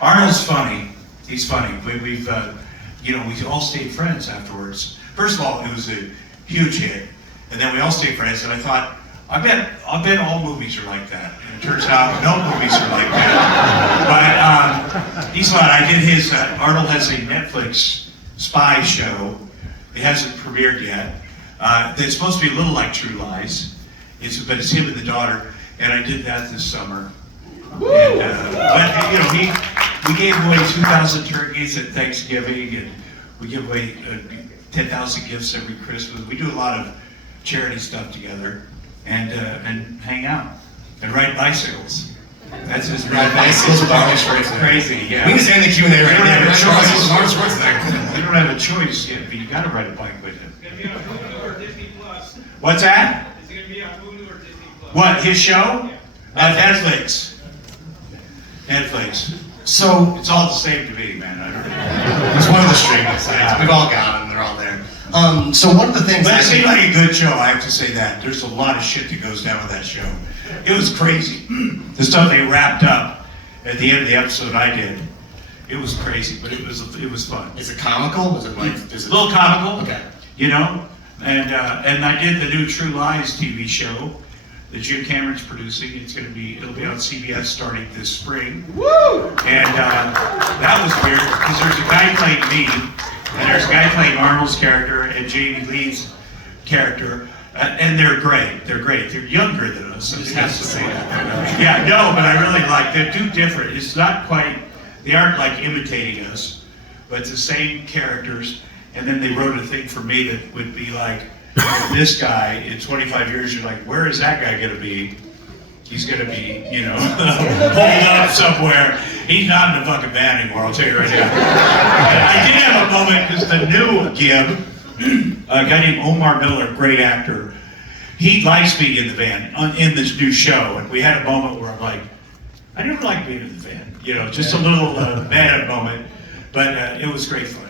Arnold's funny. He's funny. We've we all stayed friends afterwards. First of all, it was a huge hit, and then we all stayed friends. And I thought, I bet all movies are like that. And it turns out no movies are like that. But he's fun. I did his. Arnold has a Netflix spy show. It hasn't premiered yet. It's supposed to be a little like True Lies. But it's him and the daughter, and I did that this summer. Woo! And, but we gave away 2,000 turkeys at Thanksgiving, and we give away 10,000 gifts every Christmas. We do a lot of charity stuff together, and hang out and ride bicycles. That's his ride bicycles with Arnold Schwarzenegger. Crazy, yeah. We just end the Q&A right now. Arnold You don't have a choice yet, but you got to ride a bike with him. It's going to be on Hulu or Disney Plus. What's that? It's going to be on Hulu or Disney Plus. What, his show? Yeah. Netflix. So it's all the same to me, man. it's one of the streaming sites. We've all got them. They're all there. So one of the things. But it seemed like a good show. I have to say that. There's a lot of shit that goes down with that show. It was crazy. The stuff they wrapped up at the end of the episode I did. It was crazy, but it was fun. Is it comical? Is it like? A little comical. Okay. You know, and I did the new True Lies TV show that Jim Cameron's producing. It'll be on CBS starting this spring. Woo! And that was weird because there's a guy playing me, and there's a guy playing Arnold's character and Jamie Lee's character, and they're great. They're great. They're younger than us. You just have to say that. Yeah, no, but I really like. They're too different. It's not quite. They aren't like imitating us, but it's the same characters. And then they wrote a thing for me that would be like, this guy in 25 years, you're like, where is that guy going to be? He's going to be, holed up somewhere. He's not in the fucking band anymore, I'll tell you right now. I did have a moment, because the new Gib, a guy named Omar Miller, great actor, he likes being in the band, in this new show. And we had a moment where I'm like, I never like being in the band. Just a little bad moment. But it was great fun.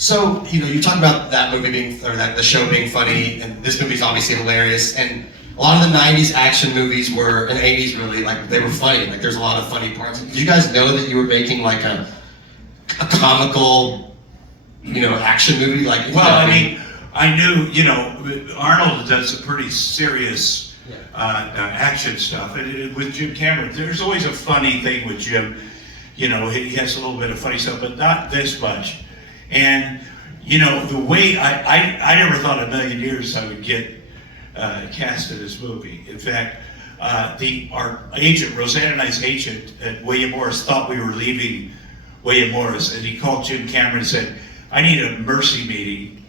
So, you talk about that movie the show being funny, and this movie's obviously hilarious, and a lot of the 90s action movies were, and 80s really, like, they were funny, like, there's a lot of funny parts. Did you guys know that you were making, like, a comical, action movie? Like, well, I mean, I knew, Arnold does some pretty serious action stuff, and with Jim Cameron, there's always a funny thing with Jim. He has a little bit of funny stuff, but not this much. And the way I never thought in a million years I would get cast in this movie. In fact, our agent, Rosanna and I's agent at William Morris, thought we were leaving William Morris, and he called Jim Cameron and said, "I need a mercy meeting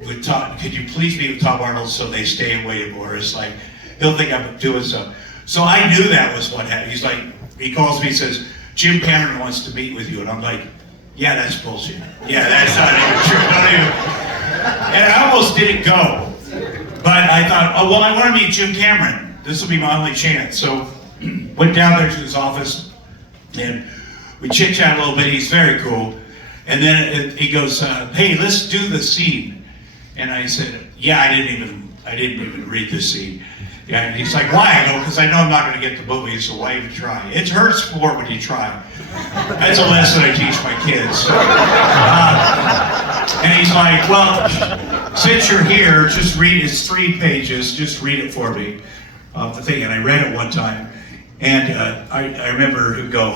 with Tom. Could you please meet with Tom Arnold so they stay at William Morris? Like, he'll think I'm doing stuff." So I knew that was what happened. He's like, he calls me and says, "Jim Cameron wants to meet with you," and I'm like, yeah, that's bullshit. Yeah, that's not even true. And I almost didn't go. But I thought, oh, well, I want to meet Jim Cameron. This will be my only chance. So went down there to his office, and we chit-chat a little bit. He's very cool. And then he goes, hey, let's do the scene. And I said, yeah, I didn't even read the scene. Yeah, and he's like, why? I go, because I know I'm not going to get the movie, so why even try? It hurts more when you try. That's a lesson I teach my kids. And he's like, well, since you're here, just read, it's 3 pages, just read it for me, off the thing. And I read it one time, and I remember him go,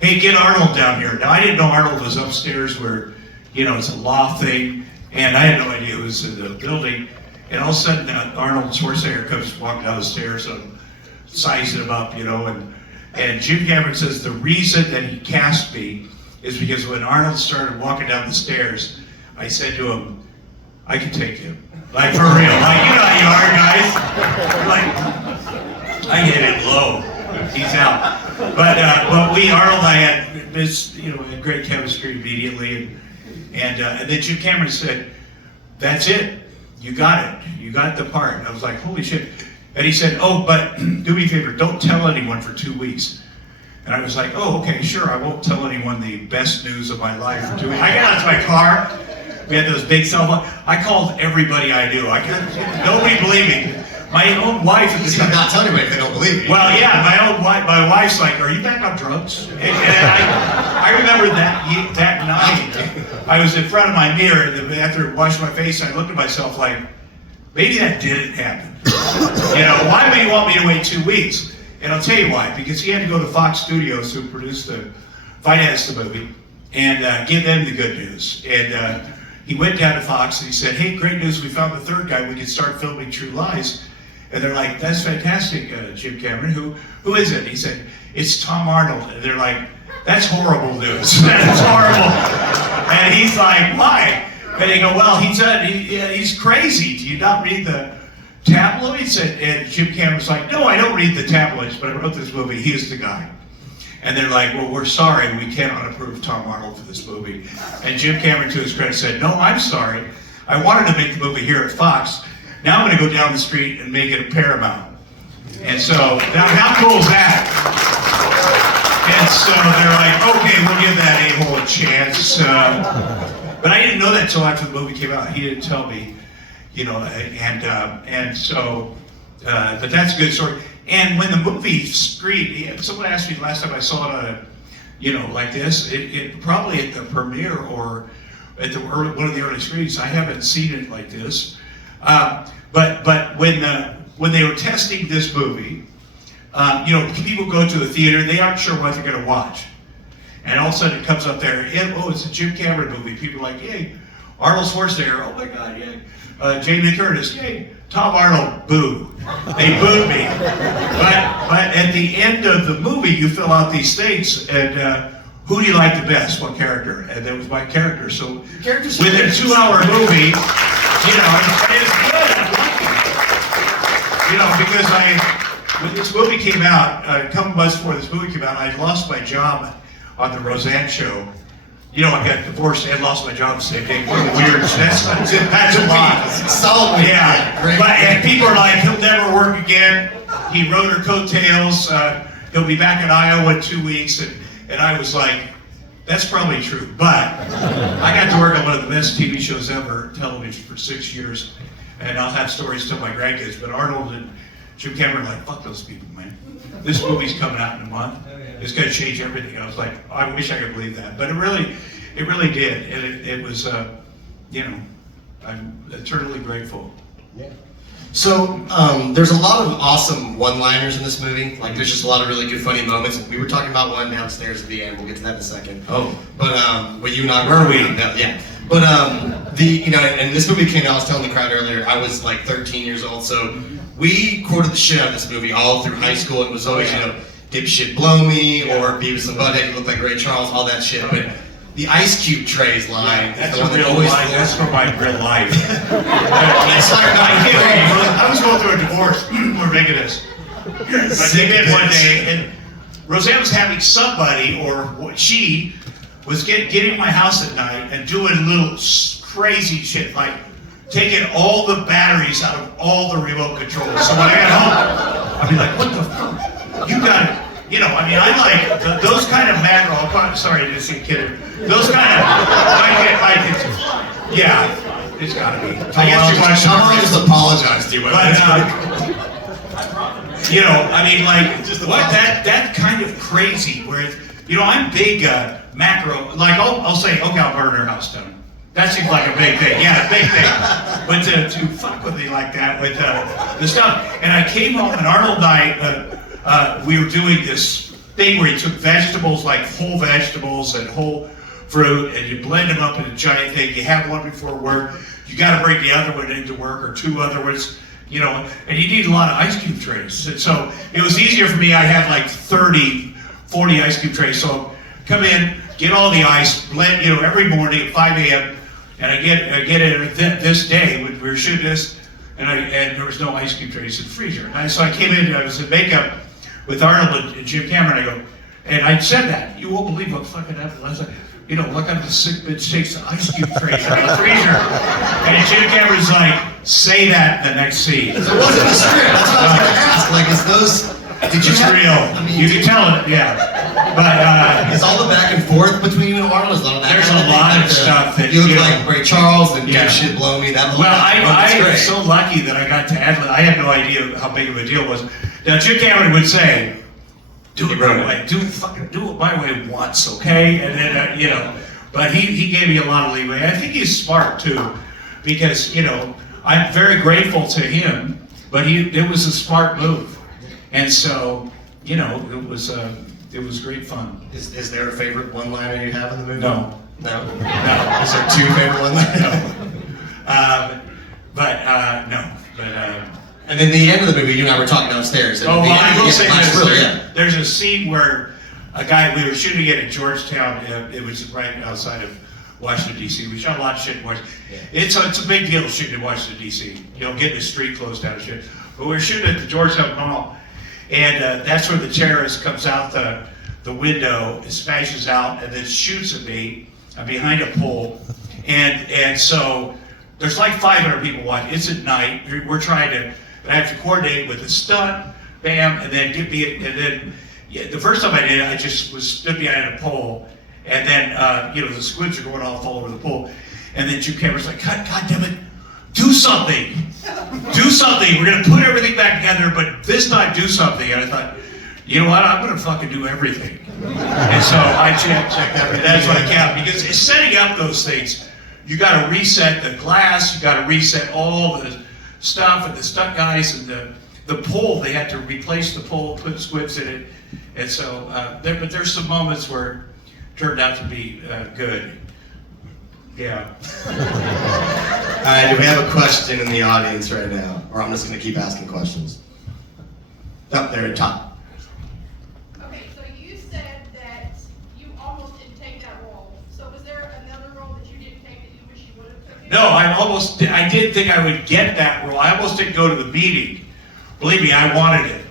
hey, get Arnold down here. Now, I didn't know Arnold was upstairs where, it's a loft thing, and I had no idea it was in the building. And all of a sudden, Arnold Schwarzenegger comes walking down the stairs, so I'm sizing him up, and Jim Cameron says the reason that he cast me is because when Arnold started walking down the stairs, I said to him, I can take him. Like, for real. Like, you know how you are, guys. Like, I get it low. He's out. But Arnold and I had this, had great chemistry immediately. And then Jim Cameron said, that's it. You got it. You got the part. And I was like, holy shit. And he said, oh, but do me a favor, don't tell anyone for 2 weeks. And I was like, oh, okay, sure, I won't tell anyone the best news of my life for 2 weeks. I got out to my car. We had those big cell phones. I called everybody I knew. Nobody believed me. My own wife at the Easy to time. not tell anybody if they don't believe you. Well, yeah, my wife's like, "Are you back on drugs?" And I remember that night, I was in front of my mirror after washing my face, and I looked at myself like, maybe that didn't happen. You know, why would you want me to wait 2 weeks? And I'll tell you why, because he had to go to Fox Studios, who financed the movie, and give them the good news. And he went down to Fox and he said, "Hey, great news, we found the third guy, we can start filming True Lies." And they're like, "That's fantastic, Jim Cameron. Who is it?" He said, "It's Tom Arnold." And they're like, "That's horrible news. That's horrible." And he's like, "Why?" And they go, "Well, he's crazy. Do you not read the tabloids?" And Jim Cameron's like, "No, I don't read the tabloids, but I wrote this movie. He is the guy." And they're like, "Well, we're sorry, we cannot approve Tom Arnold for this movie." And Jim Cameron, to his credit, said, "No, I'm sorry. I wanted to make the movie here at Fox. Now I'm going to go down the street and make it a Paramount." And so, now how cool is that? And so they're like, "Okay, we'll give that a-hole a chance." But I didn't know that until after the movie came out. He didn't tell me, you know, and so, but that's a good story. And when the movie screened, someone asked me the last time I saw it on a, you know, like this, it probably at the premiere or at the one of the early screenings. I haven't seen it like this. But when they were testing this movie, you know, people go to the theater, they aren't sure what they're going to watch. And all of a sudden it comes up there, and, oh, it's a Jim Cameron movie. People are like, "Yay, Arnold Schwarzenegger, oh my God, yay. Jamie Lee Curtis, yay. Tom Arnold, boo." They booed me. But at the end of the movie, you fill out these things, and who do you like the best? What character? And that was my character. So with a 2-hour movie, you know, it's good. I like it. You know, because when this movie came out, a couple months before this movie came out, I lost my job on the Roseanne show. You know, I got divorced and lost my job the same day. What a weird, that's a lot. Solid. Yeah, Great. and people are like, "He'll never work again. He rode her coattails. He'll be back in Iowa in 2 weeks." And I was like, that's probably true. But I got to work on one of the best TV shows ever, television, for 6 years. And I'll have stories to my grandkids. But Arnold and Jim Cameron are like, "Fuck those people, man. This movie's coming out in a month. It's going to change everything." I was like, I wish I could believe that. But it really did. And it was, you know, I'm eternally grateful. Yeah. So there's a lot of awesome one-liners in this movie. Like, there's just a lot of really good, funny moments. We were talking about one downstairs at the end. We'll get to that in a second. Oh. But when you and I Where are we? Yeah. But you know, and this movie came out. I was telling the crowd earlier. I was like 13 years old, so we quoted the shit out of this movie all through high school. It was always, you know, "Dipshit Blow Me" or "Beavis and Butthead, you look like Ray Charles," all that shit. But the Ice Cube trays line, That's the a one that real always life. That's from my real life. It's like, I was going through a divorce. We're making this. But they did one day, and Roseanne was having somebody, or she was getting my house at night and doing little crazy shit, like taking all the batteries out of all the remote controls. So when I got home, I'd be like, "What the fuck? You got it." You know, I mean, I like those kind of macro. Sorry, I didn't see a kid. Those kind of, yeah, it's gotta be. I guess you watch. Tom Arnold just apologized to you. But you know, I mean, like, Just the what that kind of crazy where it's, you know, I'm big macro. Like, I'll say, "Okay, I'll burn her house down." That seems like a big thing. Yeah, a big thing. But to fuck with me like that with the stuff, and I came home, and Arnold and I, we were doing this thing where you took vegetables, like whole vegetables and whole fruit, and you blend them up in a giant thing. You have one before work. You got to bring the other one into work, or 2 other ones, you know, and you need a lot of ice cube trays. And so it was easier for me. I had like 30, 40 ice cube trays. So come in, get all the ice, blend, you know, every morning at 5 a.m. And I get it this day when we were shooting this, and there was no ice cube trays in the freezer. And so I came in, and I was in makeup with Arnold and Jim Cameron. I go, and I said that, "You won't believe what fucking happened." I was like, you know, what kind of a sick bitch takes the ice cube trays out of the freezer? And Jim Cameron's like, "Say that in the next scene." It wasn't a script. That's what I was going to ask. Like, is those? Did you It's have, real. I mean, You can tell it, yeah. But is all the back and forth between you and Arnold? Is none of that? there's a lot of stuff that you look you know, like Ray Charles and Yeah. Give Shit Blow Me. That Well, I great. was so lucky that I got to ad lib. I had no idea how big of a deal it was. Now, Jim Cameron would say, do it my way, do it my way once, okay? And then, you know, but he gave me a lot of leeway. I think he's smart too, because, you know, I'm very grateful to him, but it was a smart move. And so, you know, it was great fun. Is there a favorite one-liner you have in the movie? No. No? No. Is there two favorite one-liners? No. But And then the end of the movie, you and I were talking downstairs. And oh, the well, end, I will you say get the this. last reel, yeah. There's a scene where a guy, we were shooting it in Georgetown. It was right outside of Washington, D.C. We shot a lot of shit in Washington. Yeah. It's a big deal shooting in Washington, D.C. You know, getting the street closed down and shit. But we were shooting at the Georgetown Mall. And that's where the terrorist comes out the window, smashes out, and then shoots at me. I'm behind a pole. And so there's like 500 people watching. It's at night. We're trying to, but I have to coordinate with the stunt, bam, and then get me, and then the first time I did it, I just stood behind a pole, and then, you know, the squibs are going off all over the pole. And then Jim Cameron's like, God damn it, do something. Do something. We're going to put everything back together, but this time do something. And I thought, you know what, I'm going to fucking do everything. And so I checked everything. That's what I count. Because it's setting up those things, you got to reset the glass, you got to reset all the stuff, and the stunt guys, and the pole, they had to replace the pole, put squibs in it. And so, but there's some moments where it turned out to be good. Yeah. All right, do we have a question in the audience right now? Or I'm just going to keep asking questions. Up there at top. Okay, so you said that you almost didn't take that role. So was there another role that you didn't take that you wish you would have taken? No, I did think I would get that role. I almost didn't go to the meeting. Believe me, I wanted it.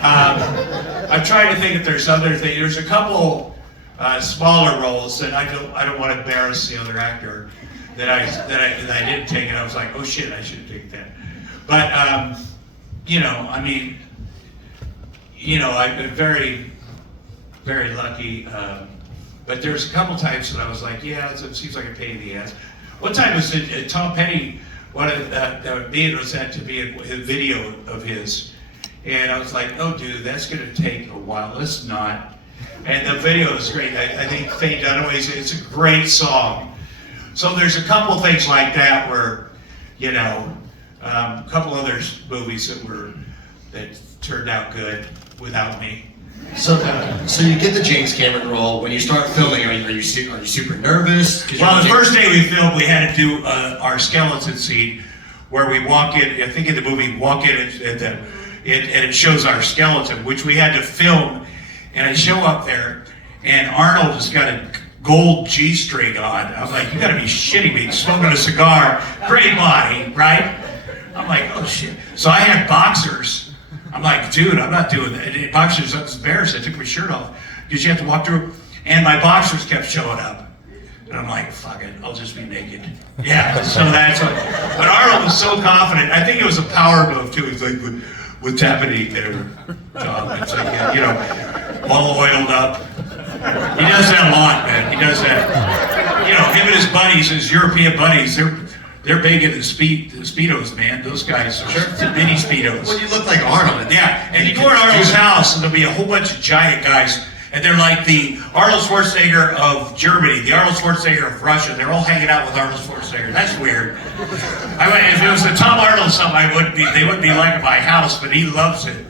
I'm trying to think if there's other things. There's a couple smaller roles that I don't want to embarrass the other actor that I didn't take, and I was like, oh shit, I should take that. But you know, I mean, you know, I've been very, very lucky. But there's a couple times that I was like, yeah, it seems like a pain in the ass. One time was Tom Petty wanted me and Rosette to be in a video of his, and I was like, oh dude, that's gonna take a while. Let's not. And the video is great. I think Faye Dunaway's, it's a great song. So there's a couple things like that where, you know, a couple other movies that turned out good without me. So you get the James Cameron role. When you start filming, are you super nervous? Well, the first day we filmed, we had to do our skeleton scene where we walk in. I think in the movie, walk in and it shows our skeleton, which we had to film. And I show up there, and Arnold has got a gold G-string on. I'm like, you gotta be shitting me, smoking a cigar, great body, right? I'm like, oh shit. So I had boxers. I'm like, dude, I'm not doing that. And boxers, I was embarrassed. I took my shirt off because you have to walk through, and my boxers kept showing up. And I'm like, fuck it, I'll just be naked. Yeah, so that's what, but Arnold was so confident. I think it was a power move too. He's like, with Tappany there, John. It's like, you know, all oiled up. He does that a lot, man. He does that. You know, him and his buddies, his European buddies, they're big in the Speedos, man. Those guys are mini Speedos. Well, you look like Arnold. Yeah, and you go to Arnold's house, and there'll be a whole bunch of giant guys, and they're like the Arnold Schwarzenegger of Germany, the Arnold Schwarzenegger of Russia. They're all hanging out with Arnold Schwarzenegger. That's weird. I mean, if it was the Tom Arnold something, they wouldn't be like at my house, but he loves it.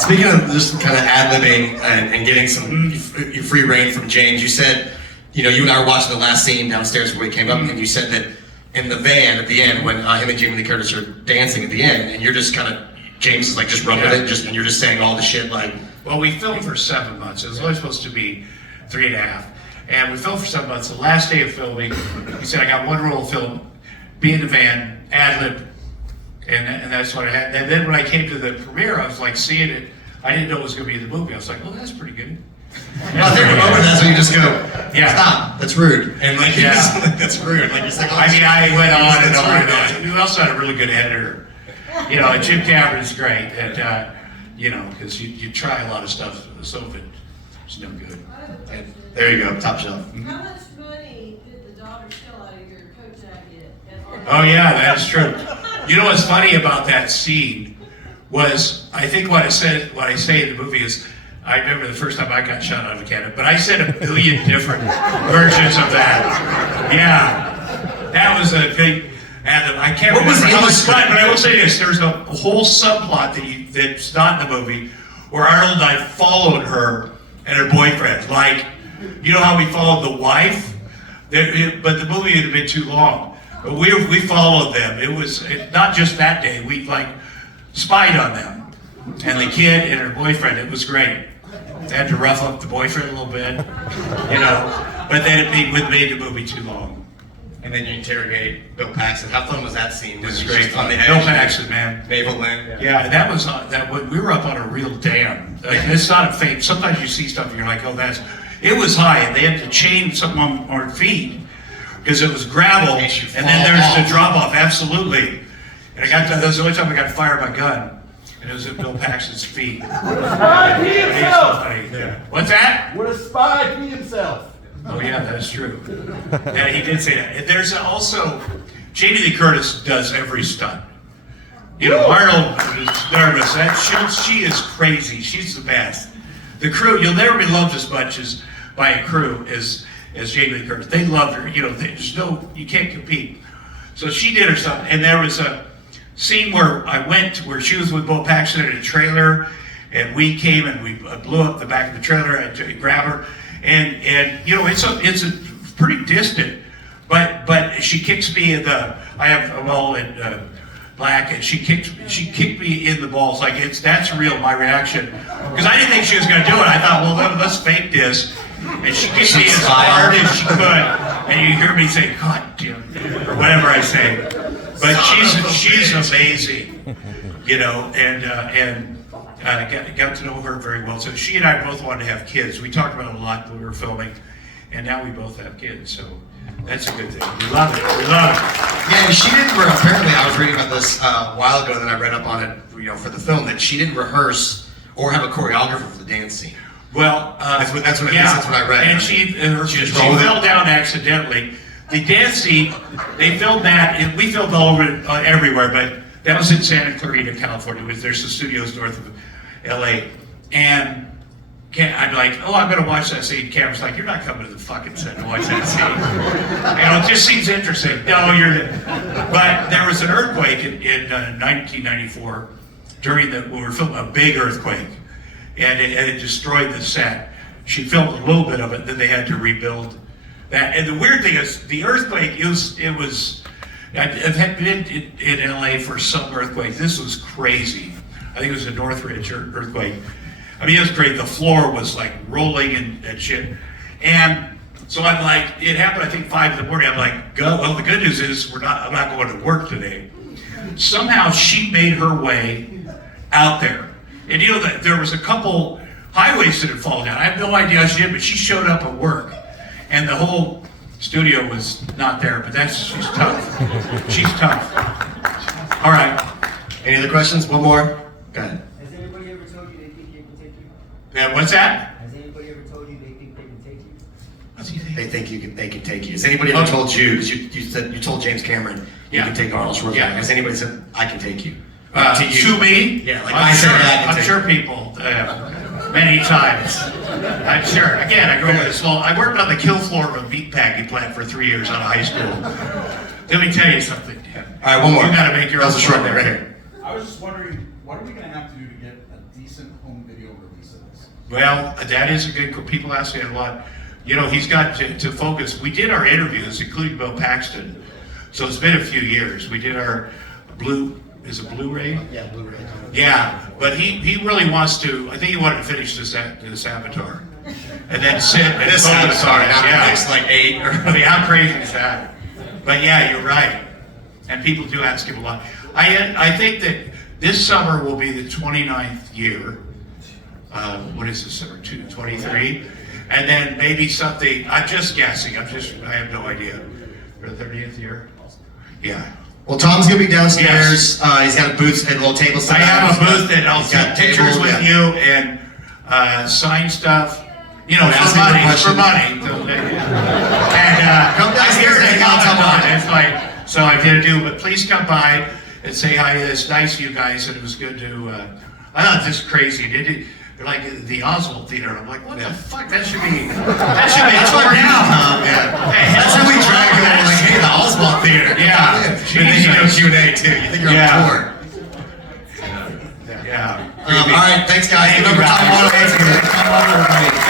Speaking of just kind of ad-libbing and getting some free reign from James, you said, you know, you and I were watching the last scene downstairs where he came up, and you said that in the van at the end, when him and Jamie Lee Curtis are dancing at the end, and you're just kind of, James is like, just run with it, and you're just saying all the shit like... Well, we filmed for 7 months. It was only supposed to be 3.5. And we filmed for 7 months. The last day of filming, he said, I got one roll of film, be in the van, ad-lib, and that's what I had. And then when I came to the premiere, I was like seeing it, I didn't know it was going to be in the movie. I was like, oh, that's pretty good. I think remember that's when you just go, yeah, stop, that's rude. And like, yeah, just, like, that's rude. Like, it's like, oh, I mean, I went on and on and rude. on. We also had a really good editor. You know, and Jim Cameron's great. And, you know, because you try a lot of stuff, some of it It's no good. I have a And question. there you go, top shelf. How much money did the daughter steal out of your coat jacket at Arnold? Oh yeah, that's true. You know what's funny about that scene was, I think what I say in the movie is, I remember the first time I got shot out of a cannon, but I said a billion different versions of that. Yeah, that was a big, and I can't What was remember the how other much, script? but I will say this, there's a whole subplot that's not in the movie, where Arnold and I followed her and her boyfriend. Like, you know how we followed the wife? But the movie would have been too long. But we followed them. It was not just that day, we like spied on them. And the kid and her boyfriend, it was great. They had to rough up the boyfriend a little bit, you know. But then it made the movie too long. And then you interrogate Bill Paxton. How fun was that scene? It was Just great. on the Bill edge. Paxton, man. Naval Land. Yeah, that was we were up on a real dam. Like, it's not a fake. Sometimes you see stuff and you're like, oh, it was high, and they had to chain something on our feet because it was gravel, In case you and then fall there's off. the drop off. Absolutely. And that was the only time I got fired by gun, and it was at Bill Paxton's feet. Spy he himself! Yeah. What's that? What a spy he himself! Oh yeah, that's true. Yeah, he did say that. And there's also Jamie Lee Curtis does every stunt. You know, Arnold is nervous. She is crazy. She's the best. The crew, you'll never be loved as much as by a crew as Jamie Lee Curtis. They love her. You know, you can't compete. So she did her stuff, and there was a scene where I went to where she was with Bill Paxton in a trailer, and we came and we blew up the back of the trailer and to grab her, and you know, it's a pretty distant, but she kicks me in the, I have a ball in black, and she kicked me in the balls. Like, that's real, my reaction, because I didn't think she was going to do it. I thought, well, let's fake this. And she kicked me as hard as she could, and you hear me say, God damn, or whatever I say. But she's amazing, you know, and got to know her very well. So she and I both wanted to have kids. We talked about it a lot when we were filming, and now we both have kids. So that's a good thing. We love it. We love it. Yeah, and she didn't. Apparently, I was reading about this a while ago, and then I read up on it, you know, for the film, that she didn't rehearse or have a choreographer for the dance scene. Well, That's what I read. And she fell down accidentally. The dance scene, they filmed that, and we filmed all over everywhere, but that was in Santa Clarita, California. There's the studios north of LA. And I'm like, oh, I'm going to watch that scene. Cameron's like, you're not coming to the fucking set to watch that scene. You know, it just seems interesting. No, but there was an earthquake in 1994 when we were filming, a big earthquake, and it destroyed the set. She filmed a little bit of it, then they had to rebuild that. And the weird thing is, the earthquake, I've been in LA for some earthquakes. This was crazy. I think it was a Northridge earthquake. I mean, it was great. The floor was like rolling and shit. And so I'm like, it happened, I think 5 in the morning. I'm like, well, the good news is I'm not going to work today. Somehow she made her way out there. And you know, that there was a couple highways that had fallen down. I have no idea how she did, but she showed up at work. And the whole studio was not there, but she's tough. She's tough. All right. Any other questions? One more? Go ahead. Has anybody ever told you they think they can take you? Yeah, what's that? Has anybody ever told you they think they can take you? What's he saying? They think they can take you. Has anybody ever told you? You said you told James Cameron you Yeah. can take Arnold Schwarzenegger. Yeah. Has anybody said I can take you? To me? Yeah, like I'm I said sure, that, I can I'm take sure it. people, many times. I'm sure. Again, I grew up in a small, I worked on the kill floor of a meatpacking plant for 3 years out of high school. Let me tell you something. All right, one more. You gotta make your That own was a short one one right here. I was just wondering, what are we gonna have to do to get a decent home video release of this? Well, that is a good, people ask me a lot. You know, he's got to focus. We did our interviews, including Bill Paxton. So it's been a few years. We did our Blu-ray? Yeah, Blu-ray. Yeah, but he really wants to, I think he wanted to finish this Avatar. And then sit and This focus on sorry, it. not the Yeah. next like 8 or I mean, how crazy is that? But yeah, you're right. And people do ask him a lot. I think that this summer will be the 29th year. What is this summer? 23? And then maybe something, I'm just guessing, I have no idea. For the 30th year? Yeah. Well, Tom's gonna be downstairs. He's got a booth and a little table set I up. have a booth and I'll He's got take pictures tables, with yeah. you and sign stuff. You know, Ask for me the money, question. for money. And Come downstairs and hang out, come on. It's like, so I did do, but please come by and say hi. It's nice of you guys, and it was good to, I thought this is crazy. They're like the Oswald Theater. I'm like, what the fuck? That should be That's what torn we do, down. Tom, yeah. Hey, That's how we drag you in, like, hey, the Oswald Theater. Yeah. And then you do Q&A too. You think you're Yeah. on tour. Yeah. All right, thanks guys. Thank you, Remember, guys. Tom, everybody.